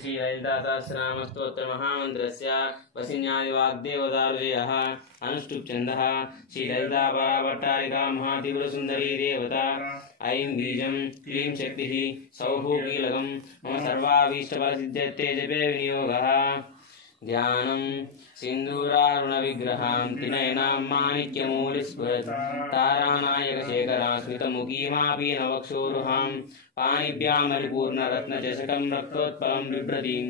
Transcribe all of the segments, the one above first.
श्री ललितासहस्रनामस्तोत्र महामन्त्रस्य वसिन्यादिवाग्देवतारुजयः अनुष्टुप् छन्दः श्री ललितापराभट्टारिका महातीव्रसुन्दरी देवता ऐं बीजं क्लीं शक्तिः सौः कीलकं मम सर्वाभीष्टफलसिद्ध्यर्थे जपे विनियोगः। ध्यानं सिन्दूरारुणविग्रहां त्रिनयनां माणिक्यमूलिस्फुरत् तारानायकशेखरां स्मितमुखीमापि नवक्षोरुहां पाणिभ्यां परिपूर्णरत्नचषकं रक्तोत्पलं बिभ्रतीं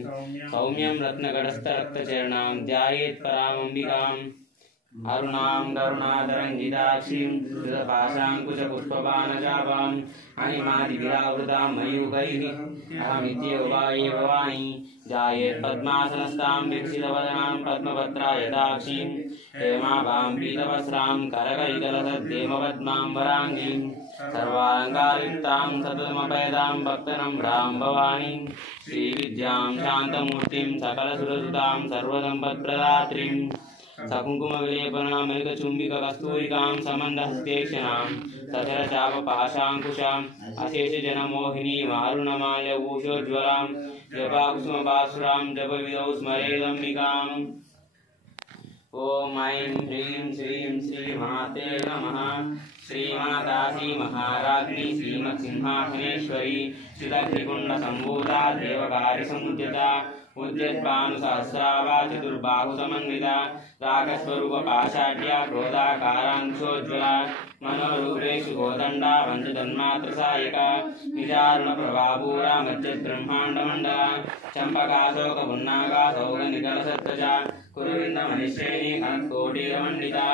सौम्यं रत्नगडस्थरक्तचरणां ध्यायेत् परामम्बिकाम् अरुणां करुणातरङ्गिताक्षीं धृतपाशाङ्कुशपुष्पबाणचापाम् अणिमादिविरावृतां मयूखैः अहमित्येवाये भवानी ध्यायेत् पद्मासनस्तां विकसितवदनां पद्मपत्रायताक्षीं हेमाभां पीतवस्त्रां करकलितलसद्देवपद्मां वराङ्गीं सर्वालङ्कारयुक्तां सततमपयदां भक्तनम्रां भवानीं श्रीविद्यां शान्तमूर्तिं सकलसुरसुतां सर्वसम्पत्प्रदात्रीं सकुङ्कुमविलेपनामृगचुम्बिककस्तूरिकां समन्दहस्तेक्षणां सचरचापपाशाङ्कुशाम् अशेषजनमोहिनीं आरुणमाल्यभूषोज्ज्वलां जपाकुसुमपासुरां जपविदौ स्मरेदम्बिकाम्। ॐ ऐं ह्रीं श्रीं श्रीमाते नमः। श्रीमाता श्रीमहाराज्ञी श्रीमत्सिंहासनेश्वरी श्रितग्निकुण्डसम्भूता देवकार्यसमुद्यता उद्यद्भानुसहस्रावा चतुर्बाहुसमन्विता रागस्वरूपपाषाढ्या क्रोधाकाराङ्कुशोज्ज्वला मनोरूपेषु गोदण्डा पञ्चतन्मात्रसायका निजारुणप्रभापूरा मज्जद्ब्रह्माण्डमण्डला चम्पकाशोकपुन्नाका सौगनिकलसत्त्वचा कुरुविन्दमनिश्रेणी कनत्कोटिकमण्डिता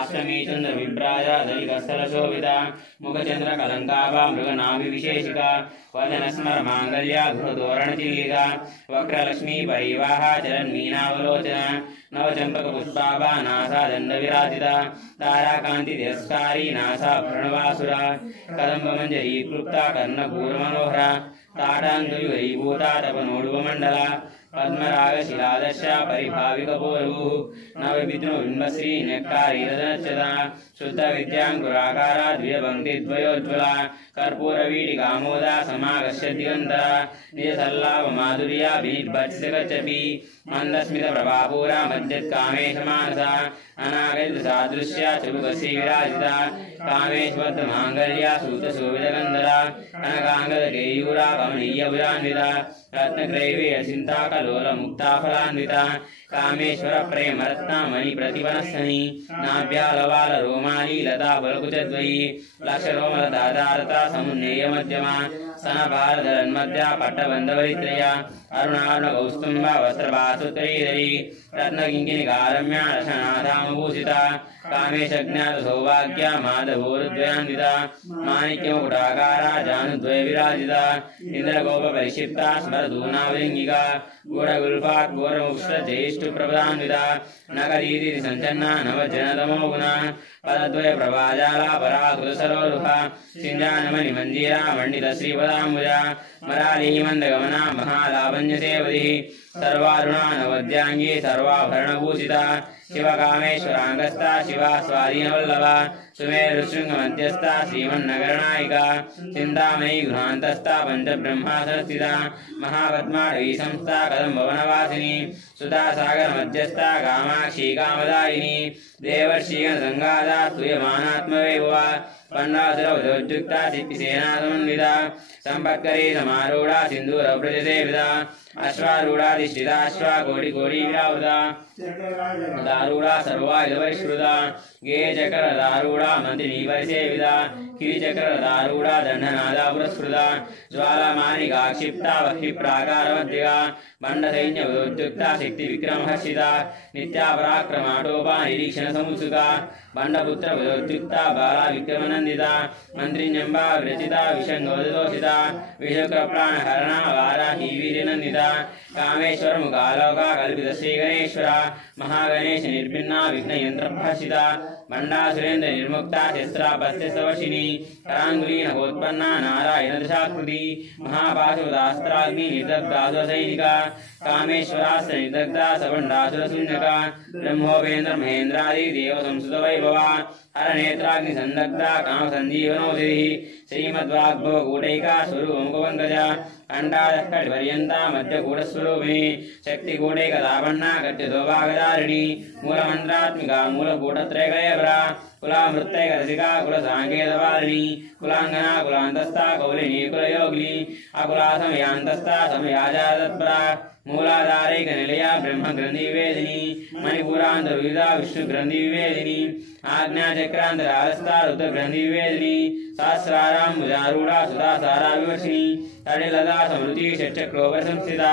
अष्टमी चन्द्रविभ्राजा दलिकस्थलशोभिता मुखचन्द्रकलङ्काभा मृगनाभिविशेषिका वदनस्मरमाङ्गल्या गृहतोरणचिलीका वक्रलक्ष्मी परिवाहा चरन्मीनावलोचना नवचम्पकपुष्पाभा नासा दण्डविराजिता ताराकान्तितिरस्कारी नासा प्रणवासुरा कदम्बमञ्जरी क्लुप्ता कर्णपूर्वमनोहरा ताटाङ्गयुगरीभूता तपनोडुवमण्डला पद्मरागशिलादशा परिभाविकपूर्वुः नवविद्रुबिम्बश्री न्यक्कारीरदनच्छदा शुद्धविद्याङ्कुराकारा द्विपङ्क्तिद्वयोज्ज्वला कर्पूरवीटिकामोदा समागस्य दिगन्तरा निजसल्लाभमाधुर्या विनिर्भत्स्यगच्छपि मन्दस्मितप्रभापूरा मज्जत्कामेशमानसा अनागतसादृश्या चरुकसी विराजिता कामेश्वरमाङ्गल्या सूतशोभितगन्धरा कनकाङ्गदकेयूरा कमनीयभुजान्विता रत्नग्रैवेयचिन्ताकलोलमुक्ताफलान्विता कामेश्वर प्रेमरत्नामणि प्रतिपनस्थनी नाभ्यालवाल रोमाली लता बलकुचद्वयी लक्षरोमलतादारता समुन्नेय मध्यमा स्तनभारधरन्मध्या पट्टबन्धवरित्रया अरुणारुणकौस्तुम्बा वस्त्रभासुत्तरीधरी रत्नकिङ्किणिकारम्या रसनाथामभूषिता कामेशज्ञातसौभाग्या माधवोरुद्वयान्विता माणिक्यमुकुटाकारा जानुद्वयविराजिता इन्द्रगोपपरिक्षिप्ता स्मरधूनावलिङ्गिका गूढगुल्फा घोरमुक्षज्येष्ठप्रपदान्विता नखदीति सञ्चन्ना नवजनतमोगुणा पदद्वयप्रभाजाला पराकुलसरोरुहा सिञ्जानमणिमञ्जीरा मण्डितश्रीपदाम्बुजा मरालीमन्दगमना महालावण्यसेवधिः सर्वारुणा नवद्याङ्गी सर्वाभरणभूषिता शिवकामेश्वराङ्गस्था शिवा स्वाधीनवल्लभा सुमेरुशृङ्गमध्यस्था श्रीमन्नगरनायिका चिन्तामयी गृहान्तस्था पञ्चब्रह्मासनस्थिता महापद्माडवी संस्था कदम्बवनवासिनी सुधा सागरमध्यस्था कामाक्षी कामदायिनी देवर्षिगणसङ्गादा स्तूयमानात्मवैभवा पण्डासुरवधोद्युक्ता सिद्धिसेनासमन्विता सम्पत्करी समारूढा सिन्दूरव्रजसेविता अश्वारूढाधिष्ठिता अश्वाकोटिकोटिविरावृता दारूढा सर्वायुधपरिष्कृता गेयचक्रधारूढा मन्त्रिणीपरिसेविता किरिचक्रधारूढा दण्डनादा पुरस्कृता ज्वालामालिकाक्षिप्ता वह्निप्राकारमध्यगा बण्डसैन्यवधोद्युक्ता शक्तिविक्रमहर्षिता नित्यापराक्रमाटोपा निरीक्षणसमुत्सुका बण्डपुत्रवधोद्युक्ता बाला विक्रमनन्दिता मन्त्रिण्यम्बा विरचिता विषङ्गवदतोषिता विषक्रप्राणहरणा वाराही वीर्यनन्दिता कामेश्वरमुखालोका कल्पितश्रीगणेश्वरा महागणेश निर्भिन्ना विघ्नयन्त्रभाषिता बण्डासुरेन्द्र निर्मुक्ता शस्त्रापस्यसवशिनी कराङ्गुलीनकोत्पन्ना नारायणदशाकृति महापाशुदास्त्राग्नि निर्दग्धासुरसैनिका कामेश्वरास्त्र निर्दग्धा सवण्डासुरशून्यका ब्रह्मोपेन्द्र महेन्द्रादि देवसंस्कृतवैभवा हरनेत्राग्निसन्दग्धा कामसञ्जीवनोदिः श्रीमद्वाग्भवकूटैका स्वरूपमुखपङ्कजा खण्डादकटिपर्यन्ता मध्यकूटस्वरूपिणी शक्तिकूटैकतापन्ना कट्यतोभागधारिणी मूलमन्त्रात्मिका मूलकूटत्रयकलेवरा कुलामृत्यैकरसिका कुलसाङ्केतपालिनी कुलाङ्गना कुलान्तस्था कौलिनी कुलयोगिनी अकुलासमयान्तस्था समयाजातत्परा मूलाधारैकनिलया ब्रह्मग्रन्थिविवेदिनी मणिपुरान्तर्विदा विष्णुग्रन्थिविवेदिनी आज्ञाचक्रान्तरालस्था रुद्रग्रन्थिविवेदिनी सहस्राराम्बुजारूढा सुधासारा विवर्षिणी तडिलता समृति षट्चक्रोपरिसंस्थिता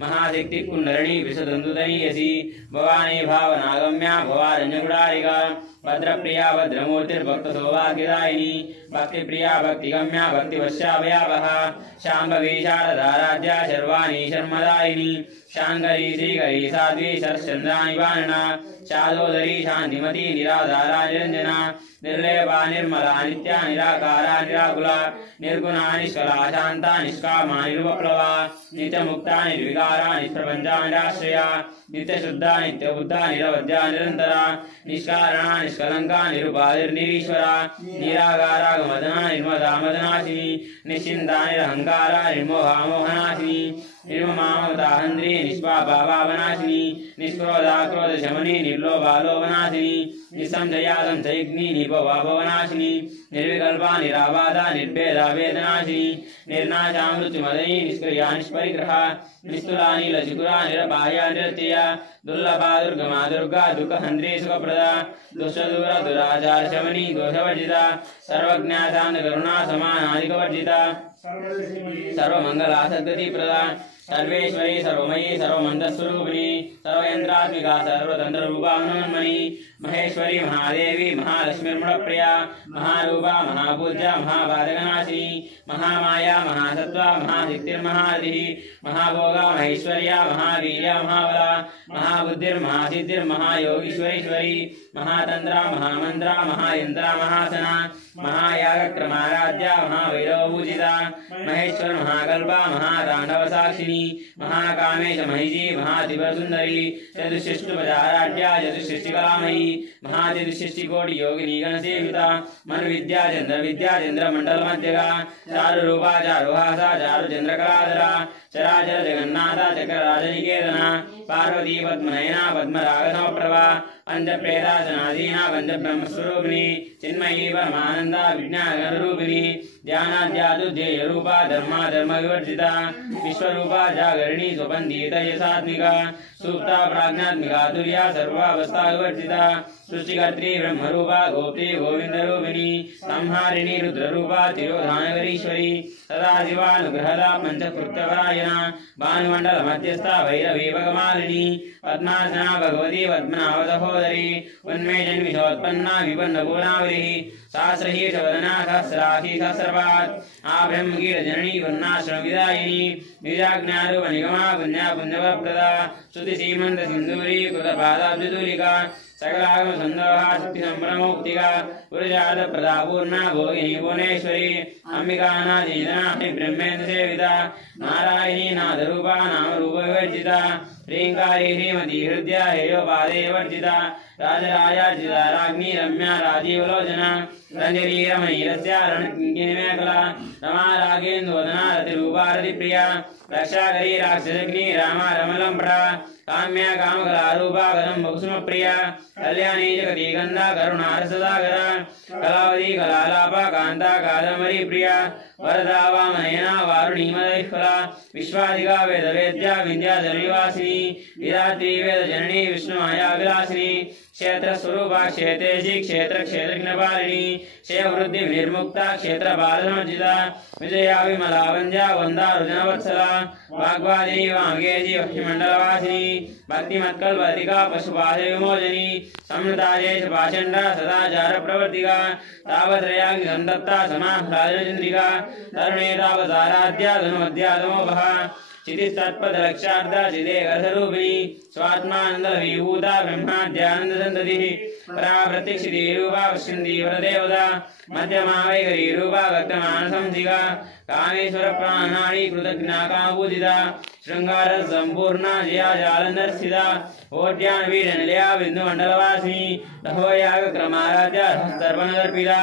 महाशक्ति कुण्डलिनी विशदन्तुतनीयसी भवानी भावनागम्या भवारण्यकुडारिका भद्रप्रिया भद्रमूर्तिर्भक्तसौभाग्यदायिनी भक्तिप्रिया भक्तिगम्या भक्तिवश्याभयावहा शाम्भवी शारदाराध्या शर्वाणी शर्मदायिनी शाङ्करी श्रीकरी साध्वी शरश्चन्द्राणि वाणना शादोदरी शान्तिमती निराधारा निरञ्जना निर्लेपा निर्मला नित्या निराकारा निराकुला निर्गुणा निष्कला शान्ता निष्कामा निरुपप्लवा नित्यमुक्ता निर्विकारा निष्प्रपञ्चा निराश्रया नित्यशुद्धा नित्यबुद्धा निरवध्या निरन्तरा निष्कारणा निष्कलङ्का निरुपाधिर्निरीश्वरा निराकारा गमदना निर्मदा मदनाशिनी निश्चिन्ता निरहङ्कारा निर्मोहा मोहनाशिनी निर्ममामताहन्द्री निष्पापा पापनाशिनी निष्क्रोधा क्रोधशमनी निर्लोभा लोभनाशिनी निसंशया संशयिग्नि निपवा भवनाशिनी निर्विकल्पा निराबाधा निर्भेदा वेदनाशिनी निर्नाशा मृत्युमदनी निष्क्रिया निष्परिग्रहा निस्तुला नीलचिकुरा निरपाया निरत्यया दुर्लभा दुर्गमा दुर्गा दुःखहन्त्री सुखप्रदा दुष्टदूरा दुराचार शमनी दोषवर्जिता सर्वज्ञा शान्त करुणा समानाधिकवर्जिता सर्वमंगलासद्गति प्रदा सर्वेश्वरी सर्वमयी सर्वमंत्रस्वरूपिणी सर्वयंत्रात्मिका सर्वतंत्ररूपा मनोन्मणि महेश्वरी महादेवी महालक्ष्मीर्मुणप्रिया महारूपा महापूज्या महावादकनाशिनी महामाया महासत्त्वा महाशक्तिर्महादिः महाभोगा महेश्वर्या महावीर्या महाबला महाबुद्धिर्महासिद्धिर्महायोगीश्वरीश्वरी महातंत्रा महामंत्रा महायंत्रा महासना महायागक्रमाराध्या महावैरवपूजिता महेश्वर महाकल्पा महातांडवसाक्षिणी महाकामेश महिजी महात्रिपुरसुंदरी चतुष्षष्टुपचाराढ्या चतुष्षष्टिकलामयी महाचतुष्षष्टिकोटि योगिनी गणसेविता मन्विद्याचन्द्र मण्डलमध्यगा चारुरूपा चारुहासा चारुचन्द्रकलाधरा चराचर जगन्नाथा चक्रराजनिकेतना पार्वती पद्मनयना पद्मरागसमप्रभा पंचप्रेता जनादीना पंचब्रह्मस्वरूपिणी चिन्मयी परमानंदा विज्ञानरूपिणी ध्यानाध्यातुध्येयरूपा धर्मा धर्मविवर्जिता विश्वरूपा जागरिणी स्वपन्दितयसात्मिका सुप्ता प्राज्ञात्मिका तुर्या सर्वावस्था विवर्जिता सृष्टिकर्त्री ब्रह्मरूपा गोप्त्री गोविंदरूपिणी संहारिणी रुद्ररूपा तिरोधानगरीश्वरी सदाशिवानुग्रहदा पंचकृत्यपरायणा भानुमंडल मध्यस्था भैरवी भगमालिनी पद्मासना भगवती पद्मनाभ सहोदरी उन्मेषन्विषोत्पन्ना विपन्नगुणावली सहस्रशीर्षवदना सहस्राक्षी सहस्रपात् आब्रह्मकीर्तजननी वर्णाश्रमविदायिनी निजाज्ञारूपनिगमा पुण्या पुण्यवरप्रदा स्तुतिसीमन्त सिन्दूरी कृतपादाब्जतूलिका सकलागम संदोहा शक्ति संभ्रमोक्तिका पुरुषार्थ प्रदापूर्णा भोगिनी भुवनेश्वरी अंबिकानादीना ब्रह्मेन्द्र सेविता नारायणी नादरूपा नामरूप विवर्जिता श्रींकारी श्रीमती हृदया हेयोपादे वर्जिता राजराजार्जिता राज्ञी रम्या राजीवलोचना रंजनी रमणीरस्या रणकिंकिनीमेखला रमा रागेन्दुवदना रतिरूपा रतिप्रिया रक्षाकरी राक्षसग्नि रामा रमलंपटा काम्या कामकलारूपा गदं बहुसुमप्रिया कल्याणी जगती गंधा करुणारससागरा कलावती कलालापा कांता कादम्बरी प्रिया वरदा वामनयना वारुणी मदैफला विश्वाधिका वेदवेद्या विंध्याचलनिवासिनी विधात्री वेदजननी विष्णुमाया विलासिनी क्षेत्र स्वरूपा क्षेत्रेशी क्षेत्र क्षेत्रज्ञपालिनी क्षेवृद्धि निर्मुक्ता क्षेत्र बालसमर्जिता विजया विमला वंद्या वंदा रुजनवत्सला वाग्वादिनी वामकेशी वक्षिमंडलवासिनी भक्तिमत्कल्पतिका पशुपाशे विमोचनी समृताजेश पाषण्डा सदाचार प्रवर्तिका तावत्रयाग्नि संतप्ता समाह्लादनचन्द्रिका तरुणे तावताराध्या धनुमध्याधमोभः चितिस्तत्पदलक्षार्धा चिदेकरसरूपिणी स्वात्मानंद विभूता ब्रह्माद्यानंद संततिः पराप्रत्यक्षितिरूपा पश्यन्ती वरदेवता मध्यमा वैखरीरूपा भक्तमानसंसिका कामेश्वर प्राणानि कृतज्ञा कामपूजिता श्रृंगार संपूर्णा जया जालंधरस्थिता ओड्यान वीरनिलया बिंदुमण्डलवासिनी तपोयाग क्रमाराध्या सहस्रपर्णदर्पिता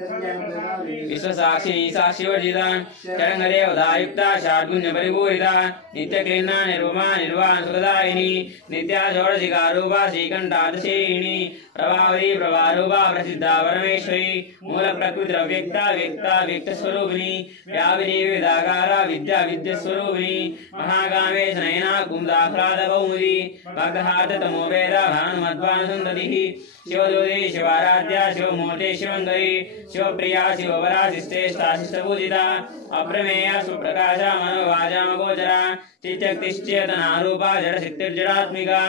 विश्वसाक्षिणी साक्षिवर्जिता षडङ्गदेवतायुक्ता षड्गुण्यपरिपूरिता नित्यक्लीना निर्वमा निर्वाण सुखदायिनी नित्या षोडशिकारूपा श्रीकण्ठादशेयिनी प्रभावती प्रभारूपा प्रसिद्धा परमेश्वरी मूलप्रकृतिरव्यक्ता व्यक्ता व्यक्तस्वरूपिणी व्यापिनी विविधाकारा विद्या विद्यस्वरूपिणी महाकामेश नयना कुमुदाह्लादकौमुदी भक्तहार्दतमो वेद भानुमध्वानुसन्ततिः शिवदूते शिवाराध्या शिवमूर्ते शिवङ्करी शिवप्रिया शिवपरा शिष्टेष्टा शिष्टपूजिता अप्रमेया सुप्रकाशा मनोवाचामगोचरा चित्तक्तिश्चेतनारूपा जडशक्तिर्जडात्मिका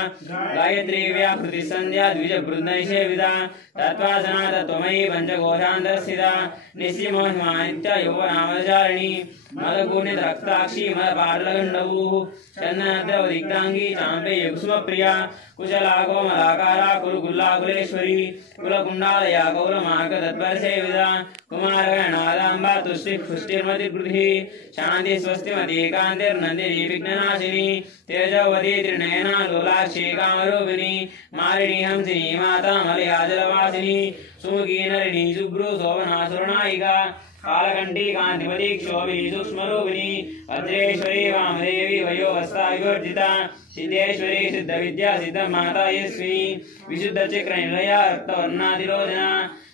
गायत्री व्याकृति संध्या द्विजबृन्दनिषेविता तत्त्वासना तत्त्वमयी पञ्चकोशान्तरस्थिता निश्चिमहिमा नित्या यौवनामचारिणी मदपूर्णितरक्ताक्षी मदपाटलगण्डभूः चन्दनद्रवदिक्ताङ्गी चाम्पे युग्मप्रिया कुशला कोमलाकारा कुलकुल्लाकुलेश्वरी कुलकुण्डालया कौलमार्गतत्परसेविता कुमारगणादाम्बा तुष्टिर्मतिर्गृधिः शान्ति स्वस्तिमतीकान्तिर्नन्दिनीविघ्ननाशिनी तेजवती त्रिनयना लोलाक्षी कामरूपिणी मालिनी हंसिनी माता मलयाजलवासिनी सुमुखी नलिनी शुभ्रू शोभनासुरनायिका कालकंठी कांतिपति क्षोभिनी सूक्ष्मरूपिणी वज्रेश्वरी वामदेवी वयोवस्था विवर्जिता सिद्धेश्वरी सिद्धविद्या सिद्धमाता यस्विनी विशुद्धचक्रनिलया रक्तवर्णातिरोचना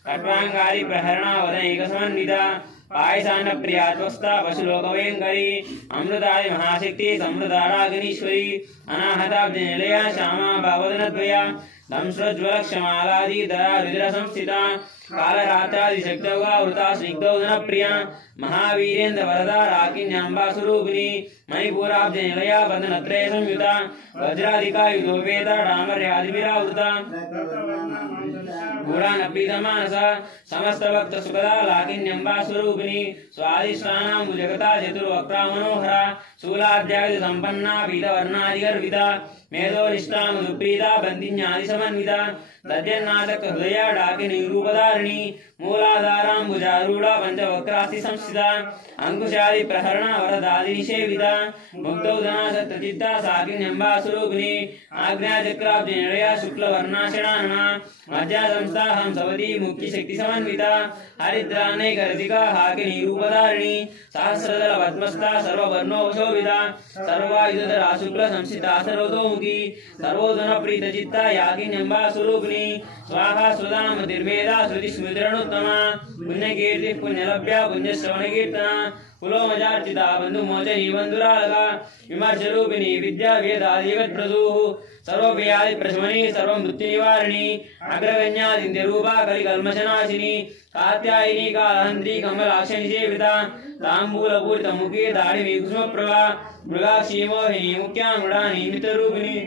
खट्वांगारी प्रहरणा वदनैकसमन्विता पायसान्नप्रिया त्वस्ता पशुलोकभयङ्करी अमृतादि महाशक्ति समृतारागिनीश्वरी अनाहताब्जनिलया श्यामा भावदनद्वया दंश्रोज्ज्वलक्षमालादिधरा रुद्रसंस्थिता कालरात्रादिशक्तौगा वृता स्निग्धौदनप्रिया महावीरेन्द्र वरदा राकिन्याम्बा स्वरूपिणी मणिपूराब्जनिलया बदनत्रय संयुता वज्राधिका युधोपेता डामर्यादिभिरावृता गूढानपीतमानसा समस्तभक्तसुखदा लाकिन्यम्बा स्वरूपिणी स्वादिष्टानाम्बुजगता चतुर्वक्त्रा मनोहरा शूलाद्यायुधसम्पन्ना पीतवर्णादिगर्विता मेधोनिष्ठा मधुप्रीता बन्दिन्यादिसमन्विता दद्यन्नासकहृदया डाकिनी रूपधारिणी मूलाधाराम्बुजारूढा पञ्चवक्त्रास्ति संस्थिता अंकुशादि प्रहरणा वरदादिनिषेविता मुग्धौदना सत्यचित्ता साकिन्यम्बा स्वरूपिणी आज्ञाचक्राब्जनिलया शुक्लवर्णाषणानना मज्जा संस्था हंसवती मुख्यशक्तिसमन्विता हरिद्रानैकरसिका हाकिनी रूपधारिणी सहस्रदल पद्मस्था सर्ववर्णोपशोभिता सर्वायुधधरा शुक्ल संस्थिता सर्वतोमुखी सर्वोदनप्रीतचित्ता याकिन्यम्बा स्वरूपिणी स्वाहा स्वदामतिर्मेधा श्रुतिस्मृतिरणोत्तमा पुण्यकीर्ति पुण्यलभ्या पुण्यश्रवणकीर्तना कुलोमजार्चिता बन्धुमोचनी बन्धुरालका विमर्शरूपिणी विद्या वेदादिवत्प्रसूः सर्वप्रियादि प्रशमनी सर्वमृत्युनिवारिणी अग्रगण्यादिन्द्यरूपा कलिकल्मषनाशिनी कात्यायिनी कालहन्त्री कमलाक्षनिषेविता ताम्बूलपूरितमुखी दाढिमी कुसुमप्रभा मृगाक्षी मोहिनी मुख्या मृडानी मित्ररूपिणी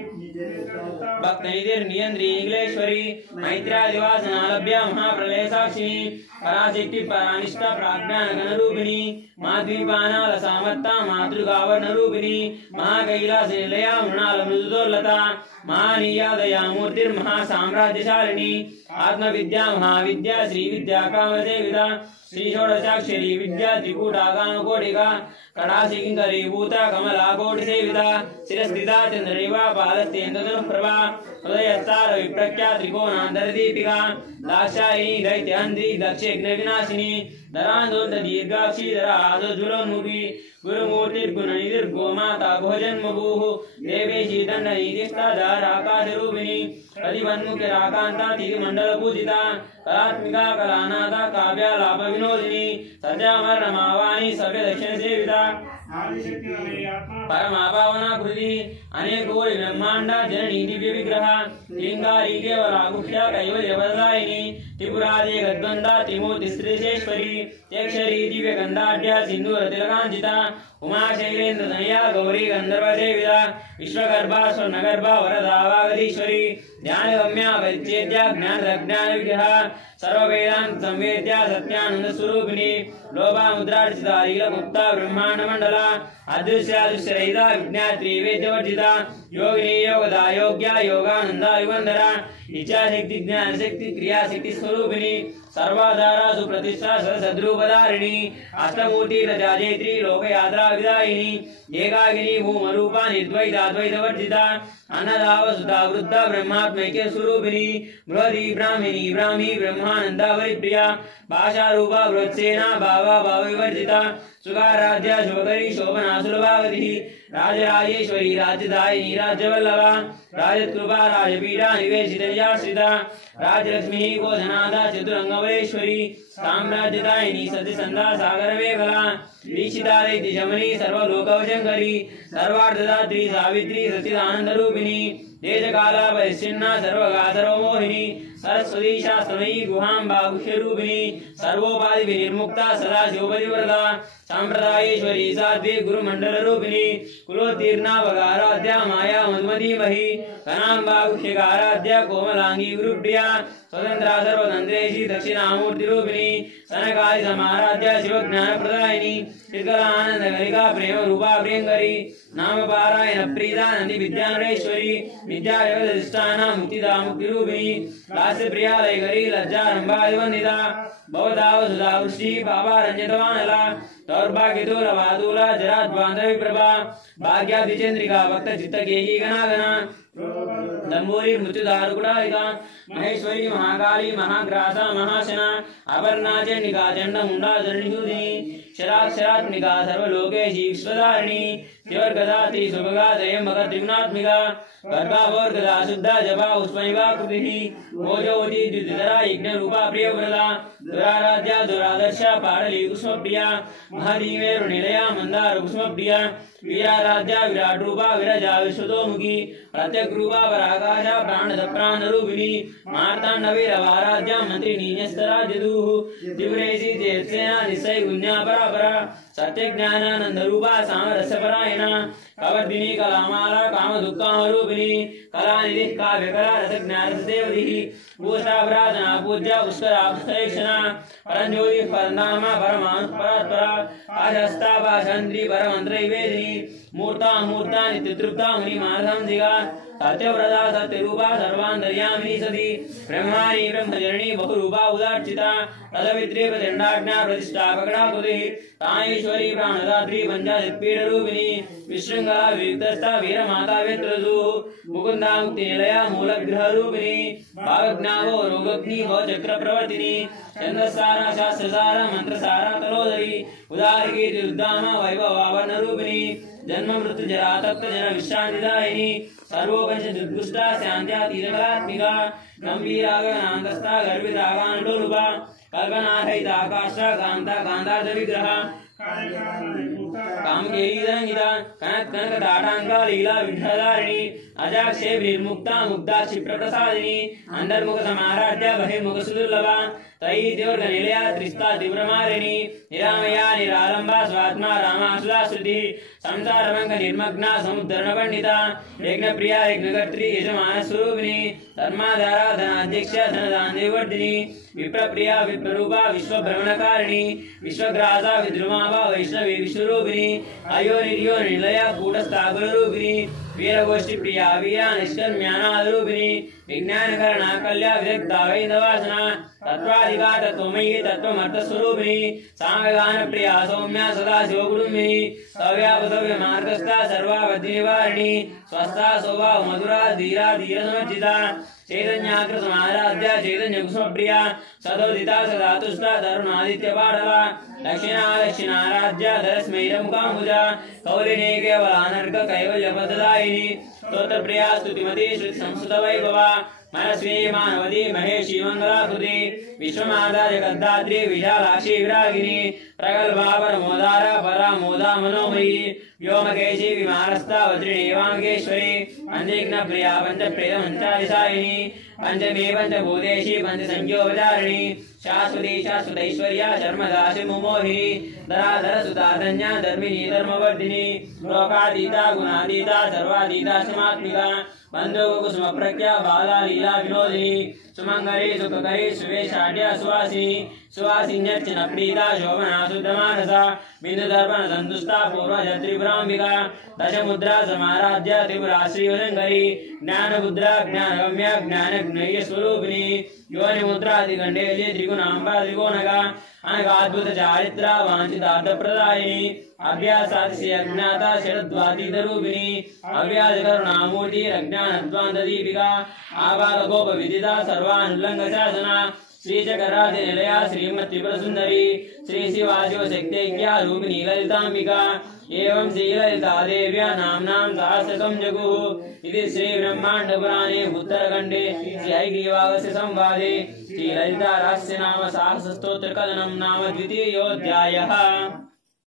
भक्तनिधिर्नियन्त्री निखिलेश्वरी मैत्र्यादिवासना लभ्या महाप्रलय साक्षिणी पराशक्ति परानिष्ठा प्राज्ञानगणरूपिणी माध्वीपानालसामत्ता मातृगावर्णरूपिणी महाकैलासनिलया मृणालमृदुदोल्लता महानीया दयामूर्तिर्महासाम्राज्यशालिनी आत्मविद्या महाविद्या श्रीविद्या कामसेविता श्रीषोडशाक्षरी विद्या त्रिकूटा कामकोटिका कडासिकिंकरी भूता कमला कोटिसेविता शिरस्थिता चंद्ररेवा पादस्तेन्द्रधनुप्रभा हृदयस्तार विप्रख्या त्रिकोणान्तरदीपिका दाक्षायिनी दैत्यहन्त्री दक्षयज्ञविनाशिनी धरान्दोन्त दीर्घाक्षी धरादज्वलोन्मुखी गुरुमूर्तिर्गुणनिधिर्गोमाता भोजन्मभूः देवेशी दण्डनीतिस्था धाराकाशरूपिणी प्रतिबन्मुखिराकान्ता तिरुमण्डलपूजिता कलात्मिका कलानाथा काव्यालापविनोदिनी सद्यामरणमावाणी सभ्यदक्षिणसेविता परमापावना कृति अनेकोटि ब्रह्मांड जननी दिव्य विग्रह लिंगारी केवला गुह्या कैवल्यवरदायिनी त्रिपुरादि गद्वंदा त्रिमूर्ति श्रीशेश्वरी यक्षरी दिव्य गंधाढ्या सिंधूर तिलकांचिता उमा शैलेन्द्र तनया गौरी गंधर्व सेविता विश्वगर्भा स्वर्णगर्भा वरदा वागधीश्वरी ध्यानगम्या परिच्छेद्या ज्ञान विग्रह सर्ववेदांत संवेद्या सत्यानंद स्वरूपिणी लोभा मुद्रार्चिता लीलमुक्ता ब्रह्मांड मंडला अदृश्यादृश्यरहिता विज्ञात्री वेद्यवर्जिता योगिनी योगदा योग्या योगानंदा युगंधरा इच्छाशक्ति ज्ञानशक्ति क्रियाशक्ति स्वरूपिणी सर्वाधारा सुप्रतिष्ठा सद्रूपधारिणी अष्टमूर्ति रजाजेत्री लोकयात्रा विदायिनी एकाकिनी भूमरूपा निर्द्वैताद्वैतवर्जिता अन्नदा वसुधा वृद्धा ब्रह्मात्मैक्य स्वरूपिणी बृहदी ब्राह्मिणी ब्राह्मी ब्रह्मानंदा वरिप्रिया भाषा रूपा बृहत्सेना भावा भावविवर्जिता सुखाराध्या शोभकरी शोभना सुलभावती राजराजेश्वरी राज्यदायिनी राज्यवल्लभा राजकृपा राजपीठा निवेशितनिजाश्रिता राजलक्ष्मी गोधनादा चतुरंगवलेश्वरी साम्राज्यदायिनी सत्यसंधा सागरमेखला दीक्षितादिति शमनी सर्वलोकवशंकरी सर्वार्थदात्री सावित्री सच्चिदानंदरूपिणी देशकाला परिच्छिन्ना सर्वगा सर्वमोहिनी सरस्वती शास्त्रमयी गुहाम्बा गुह्यरूपिणी सर्वोपाधिभिर्मुक्ता सदा शिवपतिव्रता सांप्रदायेश्वरी साध्वी गुरुमंडलरूपिणी कुलोत्तीर्णा वगाराध्या माया मधुमतीमही कनाम्बा गुह्यकाराध्या कोमलांगी गुरुप्रिया स्वतंत्रा सर्वतंत्रेशी दक्षिणामूर्तिरूपिणी सनकादि समाराध्या शिवज्ञानप्रदायिनी श्रीकलानंदगलिका प्रेम रूपा प्रियंकरी नाम पारायण प्रीता नंदी विद्यानरेश्वरी विद्या जगदधिष्ठाना मुक्तिदा मुक्तिरूपिणी लास्य प्रिया लयकरी लज्जारंभादिवंदिता भवदाव सुधा वृष्टि पापारंजतवानला दौर्भाग्यतो लवादूला जराद्वांधविप्रभा भाग्याब्धिचंद्रिका भक्त चित्तकेकी गणागणा दंबोरी मृत्युदारुकुटारिका महेश्वरी महाकाली महाग्रासा महाशना अपर्णा चंडिका चंडमुंडा धरणिशूदिनी शराक्षरात्मिका सर्वलोकेशी विश्वधारिणी शिवर्गदा त्रिशुभगा त्रयंबका त्रिगुणात्मिका गर्भाभोर्गदा शुद्धा जपा पुष्पनिका कृतिः ओजोवती द्युतिधरा यज्ञरूपा प्रियव्रता दुराराध्या दुरादर्शा पाडली कुष्मप्रिया महदीमेरुनिलया मंदार कुष्मप्रिया वीराराध्या विराट रूपा विरजा विश्वतोमुखी प्रत्यक रूपा पराकाशा प्राणरूपिणी मार्तांडवीरवाराध्या मंत्रिणी न्यस्तराजदूः दिव्रेशी चेत्सेना निस्सै गुण्या परापरा सत्यज्ञानानंद रूपा सामरस्यपरायणा कवर्दिनी कलामाला काम दुःखामरूपिणी कलानिधि काव्यकला रसज्ञानदेवतिः भूषाभराधना पूज्या पुष्करा पुष्करेक्षणा परंज्योति परनामा परमात्परा आशस्ता भाषंत्री परमंत्रैवेदिनी मूर्ता मूर्ता नित्यतृप्ता मुनिमानसंधिका सत्यव्रता सत्यरूपा सर्वान्तर्यामिनी सती ब्रह्माणी ब्रह्मजननी बहुरूपा उदार्चिता तदवित्रे प्रचंडाज्ञा प्रतिष्ठापकड़ा कृतिः ताईश्वरी प्राणदात्री पंचाशत्पीठरूपिणी विशृंखला विविक्तस्था वीरमाता वेत्रसुः मुकुंदा मुक्तिनिलया मूलग्रहरूपिणी भावज्ञावो रोगग्नि चक्रप्रवर्तिनी छन्दसारा शास्त्रसारा मंत्रसारा तलोदरी उदारकीर्ति उद्दामा वैभवावर्णरूपिणी जन्म मृत्यु जरा तप्त जन विश्रांतिदायिनी सर्वोपनिष दुर्गुष्टा शांत्यातीतकलात्मिका गंभीरागनांतस्था गर्भिरागानलोलुपा कल्पनारहिताकाशा कांता कांतार्थ विग्रह कामकेलीधरंगिता कनक कनक दाटांगा लीला विघ्नधारिणी अजाक्षे निर्मुक्ता मुक्ता क्षिप्रप्रसादिनी अंतर्मुख समाराध्या बहिर्मुख सुदुर्लभा तयि देवर्ग निलया त्रिस्ता तीव्रमारिणी निरामया निरालंबा स्वात्मा रामा सुधा श्रुति संसार मंग निर्मग्ना समुद्रण पंडिता यज्ञ प्रिया यज्ञकर्त्री यजमान स्वरूपिणी धर्माधारा धनाध्यक्ष धनदान देवर्धिनी विप्रप्रिया विप्ररूपा विश्वभ्रमणकारिणी विश्वग्रासा विद्रुमाभा वैष्णवी विश्वरूपिणी अयो निर्यो निलया कूटस्थागुरूपिणी वीरगोष्ठी प्रिया वीरा निष्कर्म्यानादरूपिणी विज्ञानकरणा कल्या विदग्धा वैन्दवासना तत्वाधिका तत्वमयी तत्वमर्थस्वरूपिणी सामगान प्रिया सौम्या सदा शिवकुटुम्बिनी सव्यापसव्य मार्गस्था सर्वावधि निवारिणी स्वस्था शोभा मधुरा धीरा धीर समर्जिता चैतन्याग्र समाराध्या चैतन्य कुसुमप्रिया सदोदिता सदा तुष्टा तरुणादित्य पाठला दक्षिणा दक्षिणाराध्या धरस्मैरमुखाम्बुजा कौलिनी केवलानर्क कैवल्यपददायिनी स्तोत्र प्रिया स्तुतिमती श्रुति संस्कृत वैभवा मनस्वी मानवती महेशी मंगलाकृति विश्वमाता जगद्धात्री विशालाक्षी विरागिनी प्रगल्भा परमोदारा परामोदा मनोमयी व्योमकेशी विमानस्था वज्रिणी वामकेश्वरी पंचघ्न प्रिया पंचप्रेत पंचादिशायिनी पंचमे पंचभूतेशी पंचसंख्योपचारिणी शाश्वती शाश्वतैश्वर्या शर्मदाशि मुमोहिनी धराधर सुता धन्या धर्मिणी धर्मवर्धिनी लोकातीता गुणातीता सर्वातीता समात्मिका बंधु कुसुम प्रज्ञा बाला लीला विनोदिनी सुमंगरी सुखकरी सुवेशाढ्य सुवासिनी सुवासिन्यर्चन प्रीता शोभना सुद्धमानसा बिंदु दर्पण संतुष्टा पूर्वज त्रिपुरांबिका दशमुद्रा समाराध्य त्रिपुरा श्रीवशंकरी ज्ञान मुद्रा ज्ञान गम्य ज्ञान ज्ञेय स्वरूपिणी योनि मुद्रा दिगंडेली त्रिगुणांबा त्रिकोणगा अनगाद्भुत चारित्र वांछितार्थ प्रदायिनी अभ्यासाति अज्ञाता शरद्वातीत रूपिणी अव्याज करुणामूर्ति अज्ञानध्वांत दीपिका आबाल गोप विदिता सर्वानुल्लंघ शासना श्री चकराधि निलया श्रीमत् त्रिपुर सुंदरी श्री शिवाशिव शक्त्यज्ञा रूपिणी ललितांबिका एवं श्री ललिता देव्या नाम्नां सहस्रकं जगुः इति श्री ब्रह्मांड पुराणे उत्तरखंडे श्री हयग्रीवागस्य संवादे श्री ललिता रहस्य नाम सहस्र स्तोत्र कथनं नाम द्वितीयोऽध्यायः।